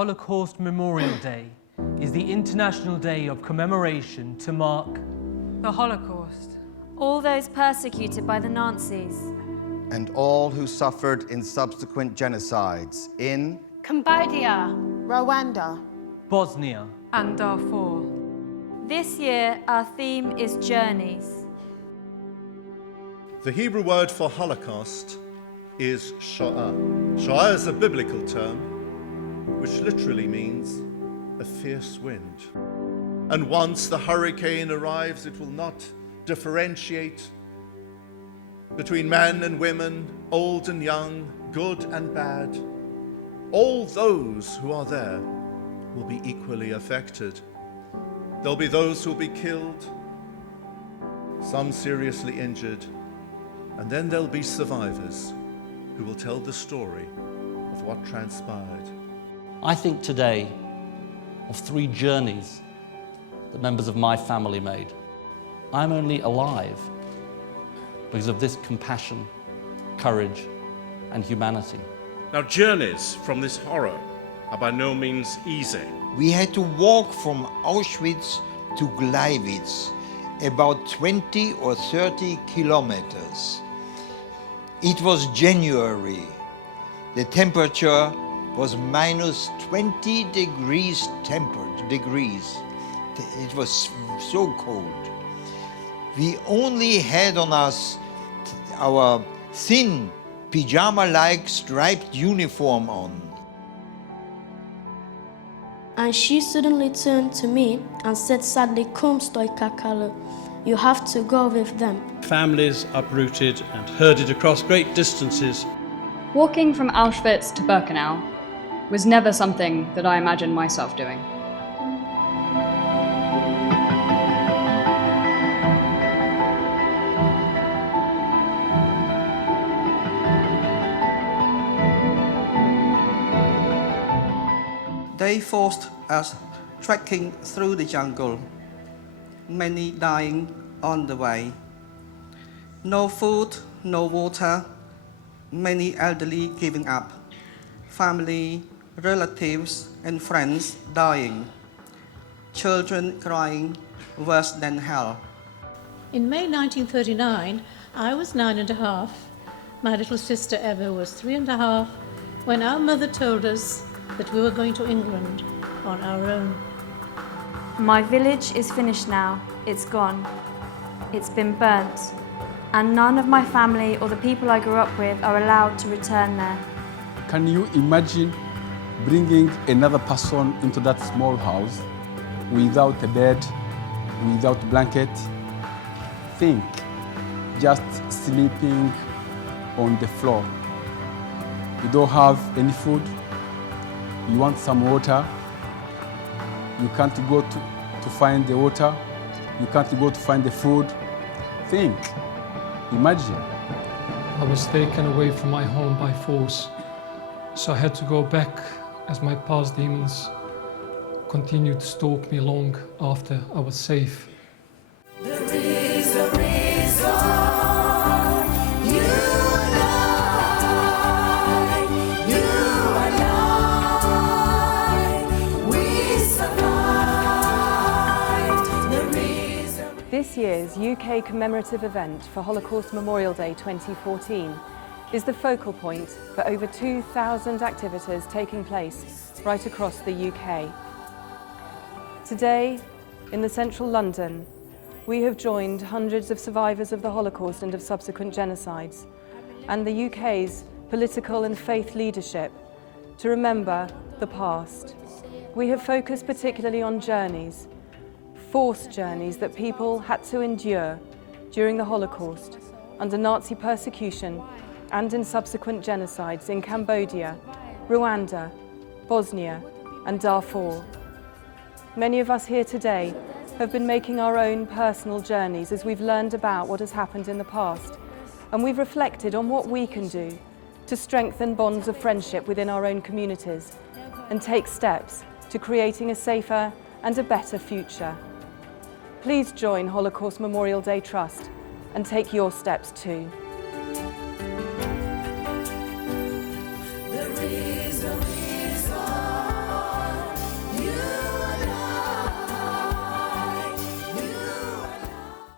Holocaust Memorial Day is the International Day of Commemoration to mark the Holocaust, all those persecuted by the Nazis, and all who suffered in subsequent genocides in Cambodia, Rwanda, Bosnia, and Darfur. This year our theme is journeys. The Hebrew word for Holocaust is Shoah. Shoah is a biblical term which literally means a fierce wind. And once the hurricane arrives, it will not differentiate between men and women, old and young, good and bad. All those who are there will be equally affected. There'll be those who will be killed, some seriously injured, and then there'll be survivors who will tell the story of what transpired. I think today of 3 journeys that members of my family made. I'm only alive because of this compassion, courage, and humanity. Now, journeys from this horror are by no means easy. We had to walk from Auschwitz to Gleiwitz, about 20 or 30 kilometers. It was January. The temperature was minus 20 degrees. It was so cold. We only had on us our thin pyjama-like striped uniform on. and she suddenly turned to me and said sadly, "Come, Stoikakala, you have to go with them." Families uprooted and herded across great distances. Walking from Auschwitz to Birkenau was never something that I imagined myself doing. They forced us trekking through the jungle, many dying on the way. No food, no water, many elderly giving up, family, relatives and friends dying, children crying worse than hell. In May 1939, I was 9.5. My little sister Eva was 3.5 when our mother told us that we were going to England on our own. My village is finished now. It's gone. It's been burnt. And none of my family or the people I grew up with are allowed to return there. Can you imagine bringing another person into that small house without a bed, without blanket? Think, just sleeping on the floor. You don't have any food. You want some water. You can't go to find the water. You can't go to find the food. Think, imagine. I was taken away from my home by force, so I had to go back as my past demons continued to stalk me long after I was safe. There is a reason. You and I, we survived. There is a reason. This year's UK commemorative event for Holocaust Memorial Day 2014 is the focal point for over 2,000 activities taking place right across the UK. Today, in the central London, we have joined hundreds of survivors of the Holocaust and of subsequent genocides, and the UK's political and faith leadership to remember the past. We have focused particularly on journeys, forced journeys that people had to endure during the Holocaust, under Nazi persecution and in subsequent genocides in Cambodia, Rwanda, Bosnia and Darfur. Many of us here today have been making our own personal journeys as we've learned about what has happened in the past, and we've reflected on what we can do to strengthen bonds of friendship within our own communities and take steps to creating a safer and a better future. Please join Holocaust Memorial Day Trust and take your steps too.